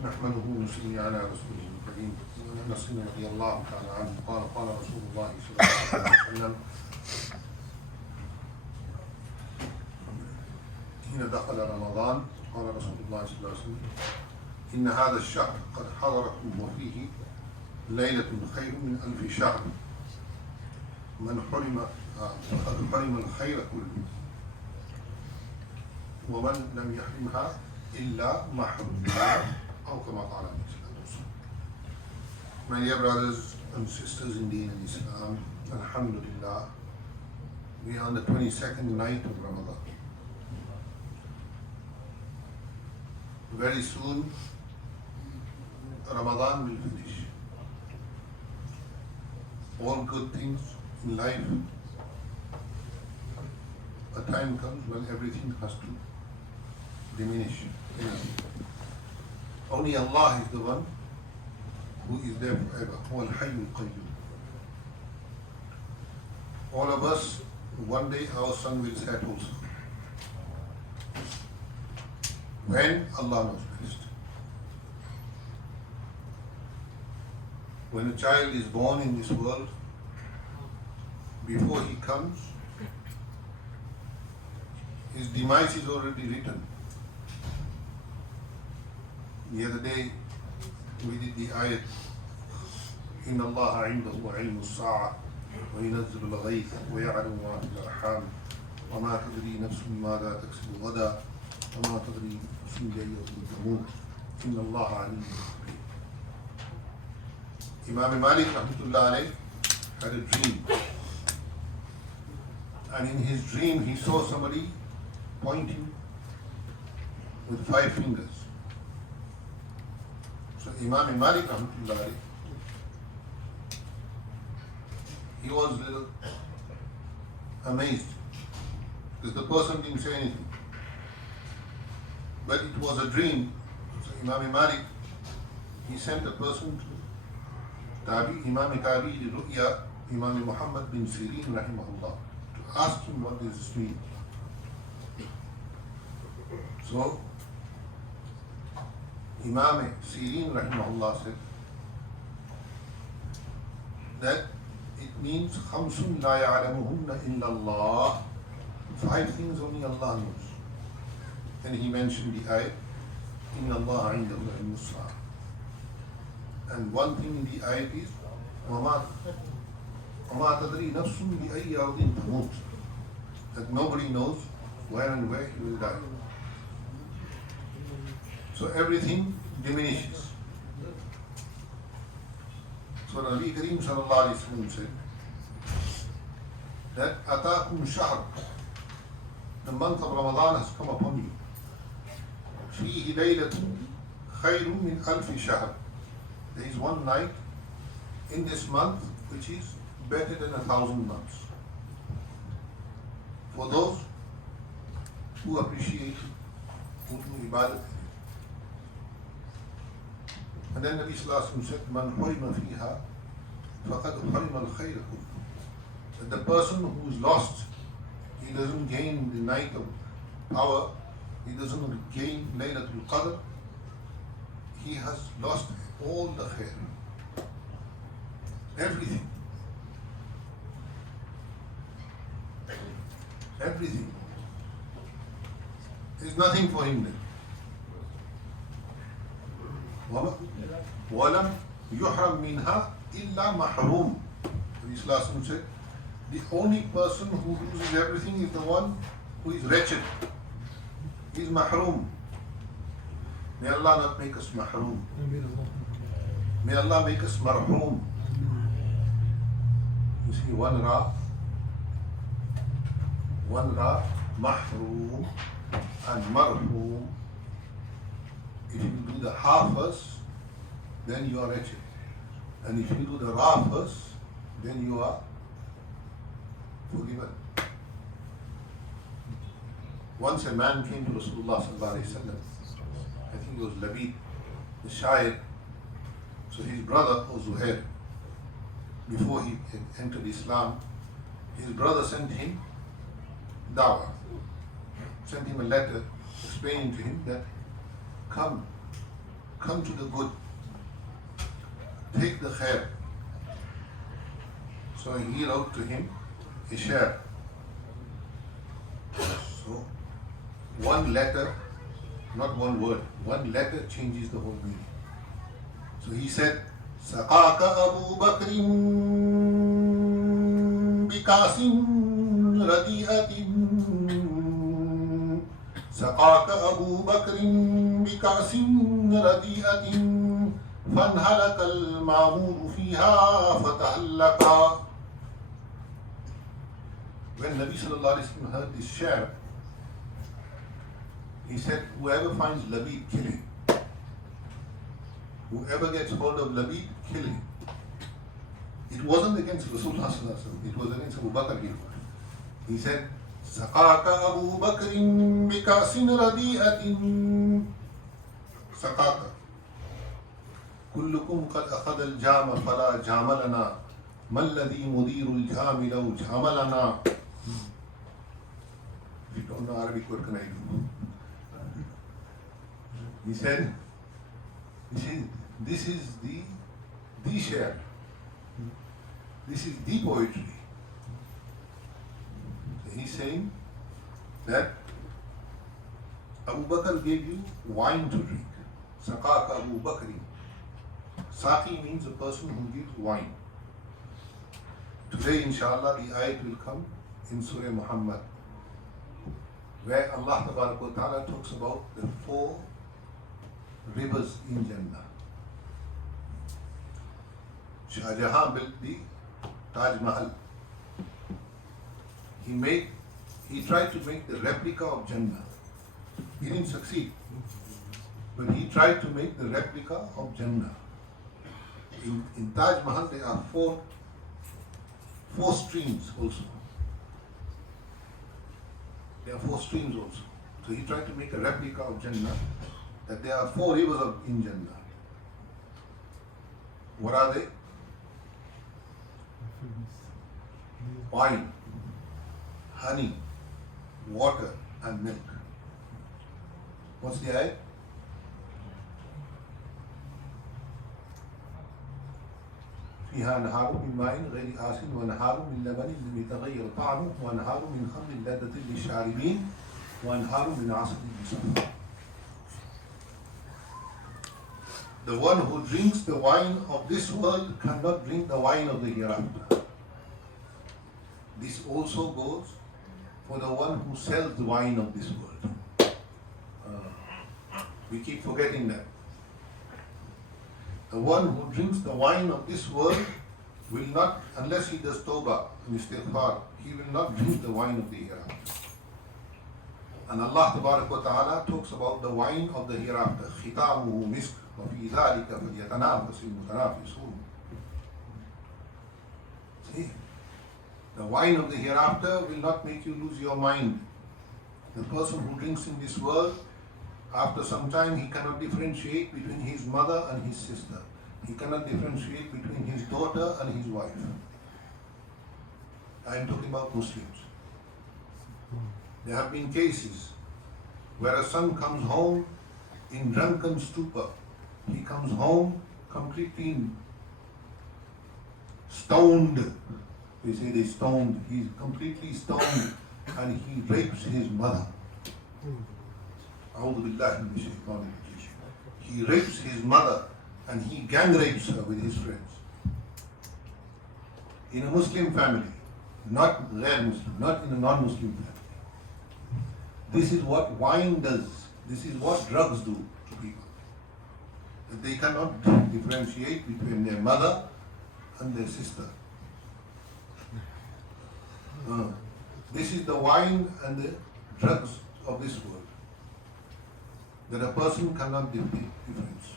نحمده ونصلي على رسوله الكريم. أنس رضي الله تعالى عنه قال قال رسول الله صلى الله عليه وسلم حين دخل رمضان قال رسول الله صلى الله عليه وسلم إن هذا الشهر قد حضركم وفيه ليلة خير من 1000 شهر من حرم فقد حرم الخير كله ومن لم يحرمها إلا محروم أو كما قال عليه الصلاة والسلام. My dear brothers and sisters in Deen and Islam, Alhamdulillah, we are on the 22nd night of Ramadan. Very soon Ramadan will finish. All good things in life, a time comes when everything has to diminish. Only Allah is the one who is there forever. هو الحي القيوم. All of us, one day our sun will set also. When? Allah knows best. When a child is born in this world, before he comes, his demise is already written. The other day we did the ayat إن الله عنده علم الساعة وينزل الغيث ويعلم ما في الأرحام وما تدري نفس ماذا تكسب غدا وما تدري نفس بأي أرض تموت إن الله عليم خبير. Imam Malik rahmatullah alayh had a dream, and in his dream he saw somebody pointing with 5 fingers. So Imam Malik rahmatullah alayh, he was a little amazed because the person didn't say anything, but it was a dream. So Imam Malik, he sent a person to Imam Tabi'i Ru'ya, Imam Mohammad bin Sirin rahimahullah, to ask him what does this mean. So Imam Sirin rahimahullah said that it means خمس لا يعلمهن إلا الله. 5 things only Allah knows. Then he mentioned the ayat إن الله عنده علم الساعة. And one thing in the ayat is وما تدري نفس بأي أرض تموت, that nobody knows where and where he will die. So everything diminishes. So Nabi Kareem sallallahu alayhi wa sallam said that أتاكم شهر, the month of Ramadan has come upon you, فيه ليلة خير من 1000 شهر. There is one night in this month which is better than 1,000 months. For those who appreciate, who do ibadat. And then Nabi Sallallahu Alaihi Wasallam said, Man hurima fiha, faqad hurima al-khayr kullu. That the person who is lost, he doesn't gain the night of power, he doesn't gain Laylatul Qadr, he has lost all the khair. Everything. Everything. There is nothing for him then. وَلَمْ يُحْرَمْ مِنْهَا إِلَّا مَحْرُومٌ. Islam said, the only person who loses everything is the one who is wretched. He is mahroom. May Allah not make us mahroom. May Allah make us marhoom. You see, one ra, mahroom, and marhoom. If you do the half verse, then you are wretched. And if you do the ra verse, then you are forgiven. Once a man came to Rasulullah sallallahu alaihi wasallam. I think it was Labid, the Shair. So his brother, Zuhair, before he entered Islam, his brother sent him dawah, sent him a letter explaining to him that, come, come to the good, take the khair. So he wrote to him, Esha. So one letter, not one word, one letter changes the whole meaning. So he said, سقاك أبو بكر بكأس رديئة سقاك أبو بكر بكأس رديئة فانهلك المعمور فيها فتهلكا. When Nabi sallallahu alaihi wasallam heard this share, he said, whoever finds Labid, kill him. Whoever gets hold of Labid, kill him. It wasn't against Rasulullah sallallahu alaihi wasallam, it was against Abu Bakr. He said, سقاك أبو بكر بكأس رديئة سقاك كلكم قد أخذ الجام فلا جام لنا ما الذي مدير الجام لو جام لنا. If you don't know Arabic, what can I do? He said, this is the share. This is the poetry. So he's saying that Abu Bakr gave you wine to drink. Saqaka Abu Bakr. Saqi means a person who gives wine. Today, inshallah, the ayat will come in Surah Muhammad, where Allah Ta'ala talks about the 4 rivers in Jannah. Shah Jahan built the Taj Mahal. He tried to make the replica of Jannah. He didn't succeed, but he tried to make the replica of Jannah. In Taj Mahal there are four streams also. There are 4 streams also. So he tried to make a replica of Jannah, that there are 4 rivers in Jannah. What are they? Wine, honey, water and milk. What's the ayat? فيها أنهار من ماء غير آسن وأنهار من لبن لم يتغير طعمه وأنهار من خمر لذة للشاربين وأنهار من عسل مصفى. The one who drinks the wine of this world cannot drink the wine of the hereafter. This also goes for the one who sells the wine of this world. We keep forgetting that. The one who drinks the wine of this world will not, unless he does tawbah and istighfar, he will not drink the wine of the hereafter. And Allah Ta'ala talks about the wine of the hereafter. خِتَامُهُ مِسْكٌ وَفِي ذَلِكَ فَلْيَتَنَافَسِ الْمُتَنَافِسُونَ. See, the wine of the hereafter will not make you lose your mind. The person who drinks in this world, after some time he cannot differentiate between his mother and his sister. He cannot differentiate between his daughter and his wife. I am talking about Muslims. There have been cases where a son comes home in drunken stupor. He comes home completely stoned. They say they stoned. He's completely stoned and he rapes his mother. He rapes his mother and he gang rapes her with his friends. In a Muslim family, not Muslim, not in a non-Muslim family. This is what wine does. This is what drugs do to people. That they cannot differentiate between their mother and their sister. This is the wine and the drugs of this world, that a person cannot difference.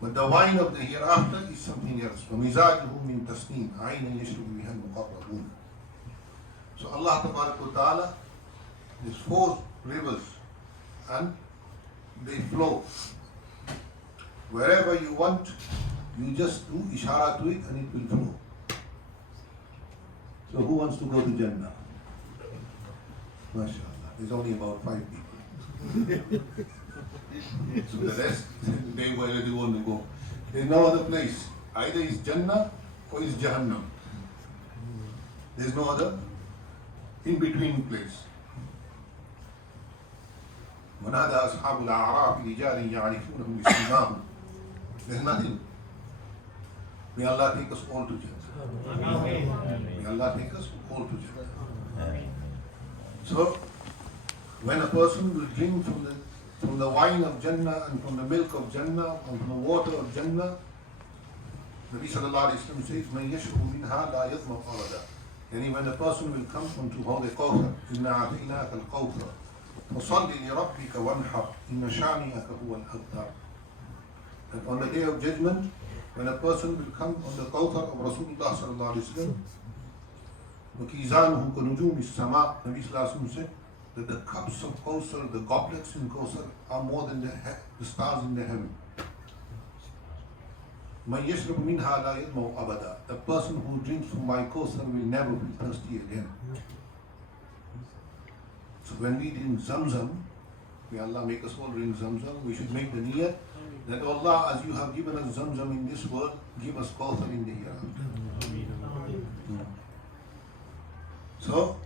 But the wine of the hereafter is something else. وَمِزَاجُهُ مِن تَسْنِيمٍ عَيْنًا يَشْرَبُ بِهَا الْمُقَرَّبُونَ. So Allah Ta'ala, there's 4 rivers and they flow. Wherever you want, you just do ishara to it and it will flow. So who wants to go to Jannah? MashaAllah. There's only about 5 people. So the rest, they where they want to go. There's no other place. Either it's Jannah or it's Jahannam. There's no other in between place. ونادى أصحاب الأعراف رجال يعرفونهم بسيماهم. There's nothing. May Allah take us all to Jannah. May Allah take us all to Jannah. So, when a person will drink from the wine of Jannah and from the milk of Jannah and from the water of Jannah, Nabi sallallahu alayhi wa sallam says, مَنْ يَشْرُبُ مِنْهَا لَا يَظْمَأُ أَبَدًا. And when a person will come unto Hawd al-Kawthar, إِنَّا أَعْطَيْنَاكَ الْكَوْثَرَ فَصَلِّ لِرَبِّكَ وَانْحَرْ إِنَّ شَانِئَكَ هُوَ الْأَبْتَرُ. And on the day of judgment, when a person will come on the Kawthar of Rasulullah sallallahu alayhi wa sallam, وَكِيزَانُهُ كَنُجُومِ السَّمَاءِ, Nabi sallallahu alayhi wa sallam said that the cups of Kawthar, the goblets in Kawthar are more than the stars in the heaven. مَنْ يَشْرَبُ مِنْهَا لَا يَظْمَأُ أَبَدًا. The person who drinks from my Kawthar will never be thirsty again. So when we drink Zamzam, may Allah make us all drink Zamzam, we should make the niyyah that Allah, as you have given us Zamzam in this world, give us Kawthar in the hereafter. So,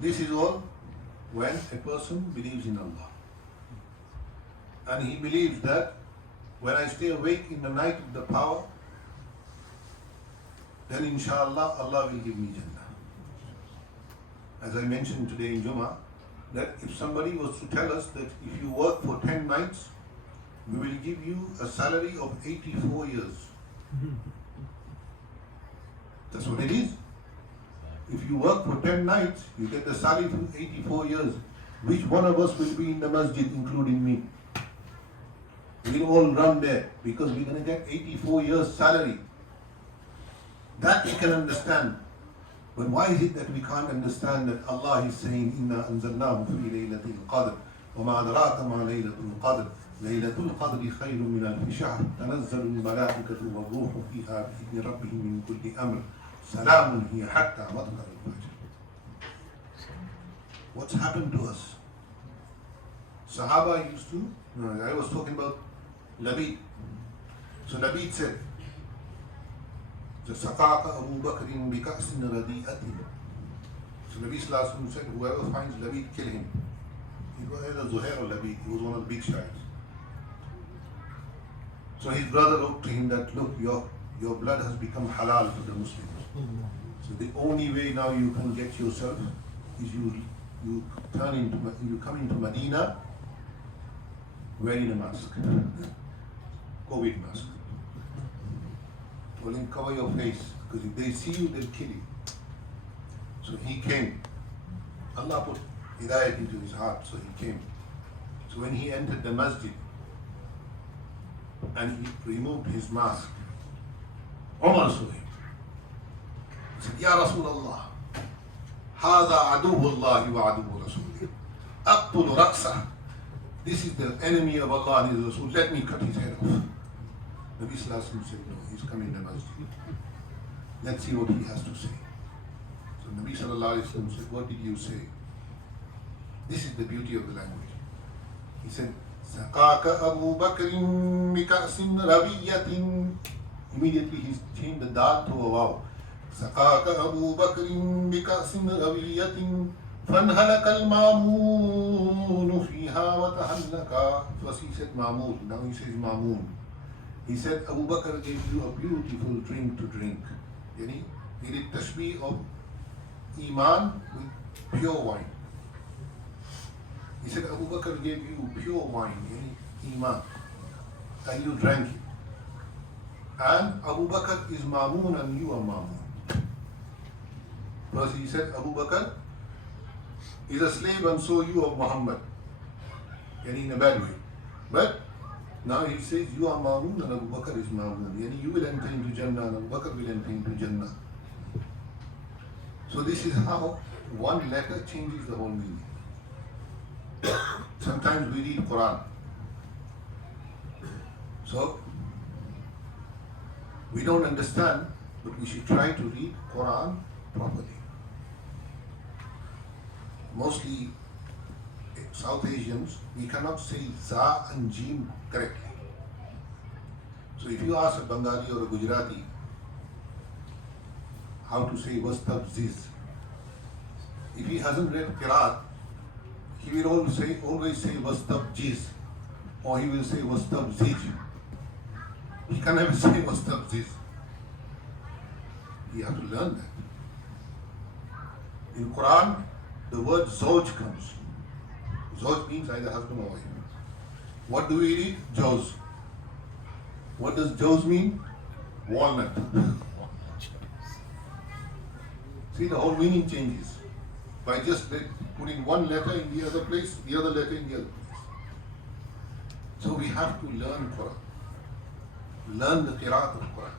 this is all when a person believes in Allah. And he believes that when I stay awake in the night of the power, then inshallah Allah will give me Jannah. As I mentioned today in Jummah, that if somebody was to tell us that if you work for 10 nights, we will give you a salary of 84 years. That's what it is. If you work for 10 nights, you get the salary for 84 years. Which one of us will be in the masjid, including me? We'll all run there because we're going to get 84 years salary. That we can understand. But why is it that we can't understand that Allah is saying, إِنَّا أَنزَلْنَاهُ فِي لَيْلَةِ الْقَدْرِ وَمَا أَدْرَاكَ مَا لَيْلَةُ الْقَدْرِ لَيْلَةُ الْقَدْرِ خَيْرٌ مِنَ أَلْفِ شَهْرٍ تَنَزَّلُ الْمَلَائِكَةُ وَالرُّوحُ فِيهَا بِإِذْنِ رَبِّهِمْ مِنْ كُلِّ أَمْرٍ سَلَامٌ هِيَ حَتَّى مَطْلَعِ الْفَجْرِ. What's happened to us? Sahaba used to, I was talking about Labid. So Labid said, سَقَاكَ أَبُو بَكْرٍ بِكَأْسٍ رَدِيئَةٍ. So Nabi sallallahu alayhi wa sallam said, whoever finds Labid, kill him. He was either Zuhair or Labid, he was one of the big shites. So his brother wrote to him that, look, your blood has become halal for the Muslims. So the only way now you can get yourself is you come into Medina wearing a mask, COVID mask. Told him, cover your face, because if they see you, they'll kill you. So he came. Allah put hidayat into his heart, so he came. So when he entered the masjid and he removed his mask, Umar saw him. He said, Ya Rasulullah, هذا عدو الله وعدو رسوله أقتل رأسه. This is the enemy of Allah and His Rasul. Let me cut his head off. Nabi sallallahu alayhi wa sallam said, no, he's coming in the masjid. Let's see what he has to say. So Nabi sallallahu alayhi wa sallam said, what did you say? This is the beauty of the language. He said, سَقَاكَ أَبُو بَكْرٍ بِكَأْسٍ رَبِيَّةٍ. Immediately he changed the dal to a waw. سَقَاكَ أَبُو بَكْرٍ بِكَأْسٍ رَبِيَّةٍ فَانْهَلَكَ الْمَامُونُ فِيهَا وَتَهَلَّكَ. First he said Mamun, now he says Mamun. He said Abu Bakr gave you a beautiful drink to drink. He did tashbih of Iman with pure wine. He said Abu Bakr gave you pure wine, Iman, and you drank it. And Abu Bakr is Mamun and you are Mamun. First he said Abu Bakr is a slave and so you are Muhammad. In a bad way. But now he says you are Mamun and Abu Bakr is Mamun. You will enter into Jannah and Abu Bakr will enter into Jannah. So this is how one letter changes the whole meaning. Sometimes we read Quran. So we don't understand, but we should try to read Quran properly. Mostly South Asians, we cannot say za and jim correctly. So if you ask a Bengali or a Gujarati how to say wastab ziz, if he hasn't read Qiraat, he will always say wastab jiz, or he will say wastab zij. He can never say wastab ziz. You have to learn that. In Quran, the word zoj comes. Zoj means either husband or wife. What do we read? Jaws. What does jaws mean? Walnut. See, the whole meaning changes by just putting one letter in the other place, the other letter in the other place. So we have to learn Quran. Learn the Qiraat of Quran.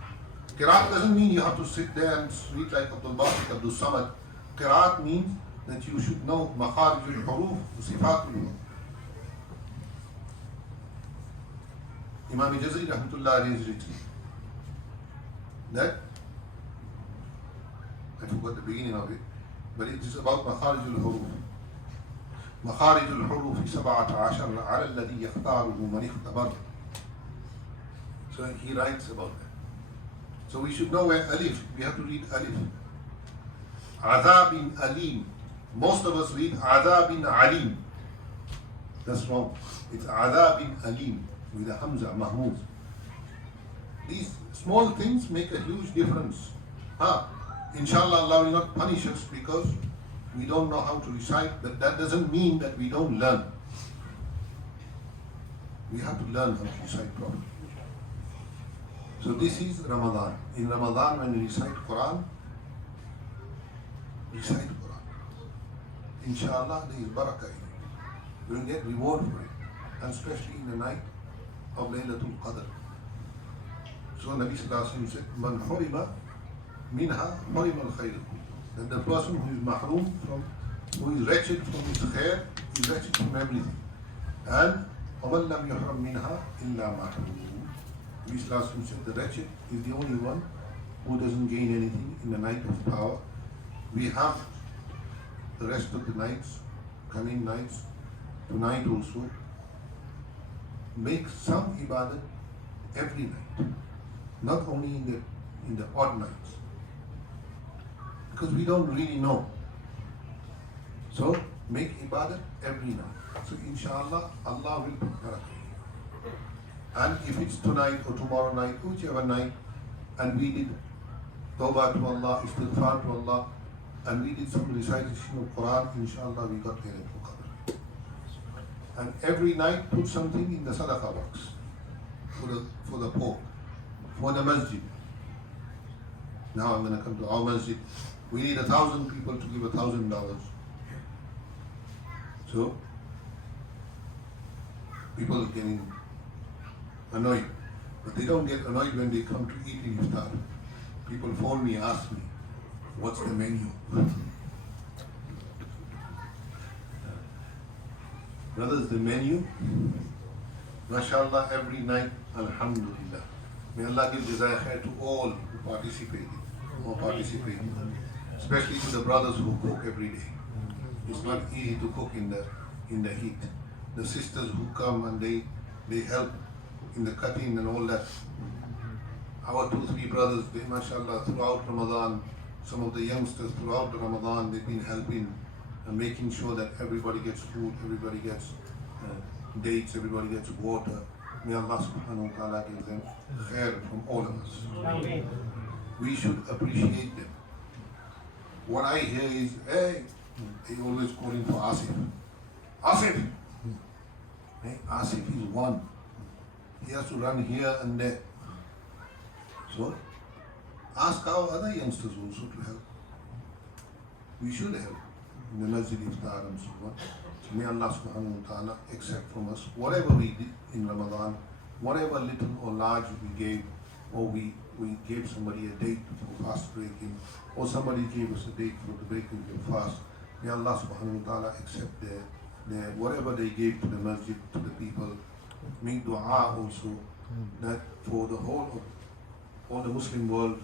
Qiraat doesn't mean you have to sit there and read like Abdul Basit, Abdul Samad. Qiraat means that you should know makharijul huruf, sifatul huruf. Imam Jazari rahmatullah alayhi is written that, I forgot the beginning of it, but it is about makharijul huruf. Makharijul huruf 17 على الذي يختاره من اختبر. So he writes about that. So we should know where alif, we have to read alif. Adhabin alim. Most of us read adhabin alim. That's wrong. It's adhabin alim with a hamza, mahmuz. These small things make a huge difference. Inshallah, Allah will not punish us because we don't know how to recite. That doesn't mean that we don't learn. We have to learn how to recite properly. So this is Ramadan. In Ramadan, when we recite Quran, recite Quran. Inshallah, there is barakah in it. We will get reward for it. And especially in the night of Laylatul Qadr. So Nabi Sallallahu Alaihi Wasallam said, Man hurima minha hurima al-khayr. That the person who is mahroom from, who is wretched from his khair, is wretched from everything. And وَمَنْ لَمْ يُحْرَمْ مِنْهَا إِلَّا مَحْرُومٌ. Nabi Sallallahu Alaihi Wasallam said, the wretched is the only one who doesn't gain anything in the night of power. We have the rest of the nights, coming nights, tonight also. Make some ibadat every night, not only in the odd nights, because we don't really know. So make ibadat every night. So inshallah, Allah will put barakah. And if it's tonight or tomorrow night, whichever night, and we did tawbah to Allah, istighfar to Allah, and we did some recitation of Quran, inshallah we got Laylatul Qadr. And every night put something in the sadaqah box for the poor, for the masjid. Now I'm going to come to our masjid. We need 1,000 people to give $1,000. So people are getting annoyed, but they don't get annoyed when they come to eat in iftar. People phone me, ask me, what's the menu? Brothers, the menu, mashallah, every night, alhamdulillah. May Allah give jazaa khair to all who participated, especially to the brothers who cook every day. It's not easy to cook in the heat. The sisters who come and they help in the cutting and all that. Our 2-3 brothers, they mashallah throughout Ramadan, some of the youngsters throughout the Ramadan, they've been helping and making sure that everybody gets food, everybody gets dates, everybody gets water. May Allah subhanahu wa ta'ala give them khair from all of us. Amen. We should appreciate them. What I hear is, hey, they always calling for Asif. Asif! Hey, Asif is one. He has to run here and there. So, ask our other youngsters also to help. We should help in the Masjid Iftar and so on. So may Allah subhanahu wa ta'ala accept from us whatever we did in Ramadan, whatever little or large we gave, or we gave somebody a date for fast breaking, or somebody gave us a date for the breaking of fast. May Allah subhanahu wa ta'ala accept their whatever they gave to the masjid, to the people. Make dua also that for the whole of all the Muslim world,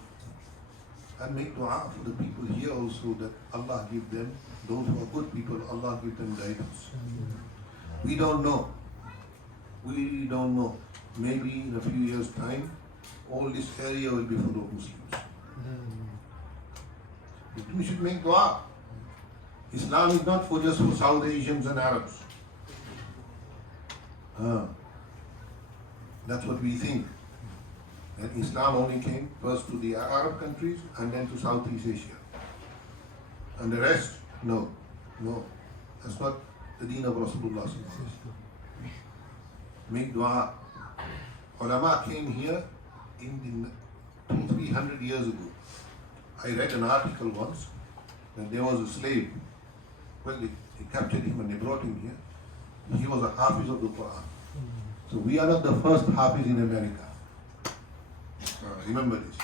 and make dua for the people here also that Allah give them, those who are good people, Allah give them guidance. We don't know. We don't know. Maybe in a few years' time, all this area will be full of Muslims. We should make dua. Islam is not for just for South Asians and Arabs. That's what we think. That Islam only came first to the Arab countries and then to Southeast Asia. And the rest, no. That's not the deen of Rasulullah. Make dua. Ulama came here in 200-300 years ago. I read an article once that there was a slave. Well, they captured him and they brought him here. He was a hafiz of the Quran. So we are not the first hafiz in America. Remember this.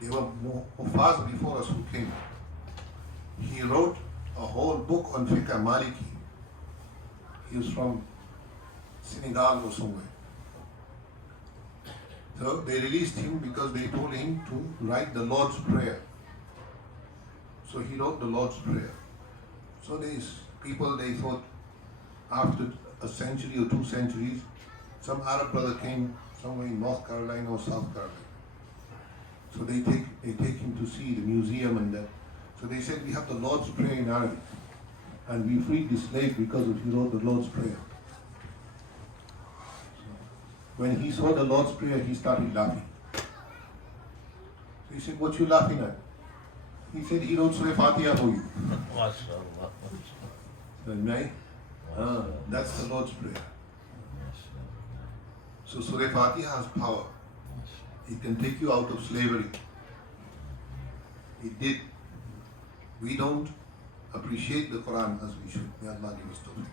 There were more fast before us who came. He wrote a whole book on fiqh Maliki. He was from Senegal or somewhere. So they released him because they told him to write the Lord's Prayer. So he wrote the Lord's Prayer. So these people, they thought after a century or 2 centuries, some Arab brother came somewhere in North Carolina or South Carolina. So they take him to see the museum and that. So they said, we have the Lord's Prayer in Arabic. And we freed the slave because he wrote the Lord's Prayer. When he saw the Lord's Prayer, he started laughing. So he said, what you laughing at? He said, he wrote Surah Fatiha for you. That's the Lord's Prayer. So Surah Fatiha has power. It can take you out of slavery. It did. We don't appreciate the Quran as we should. May Allah give us tawfiq.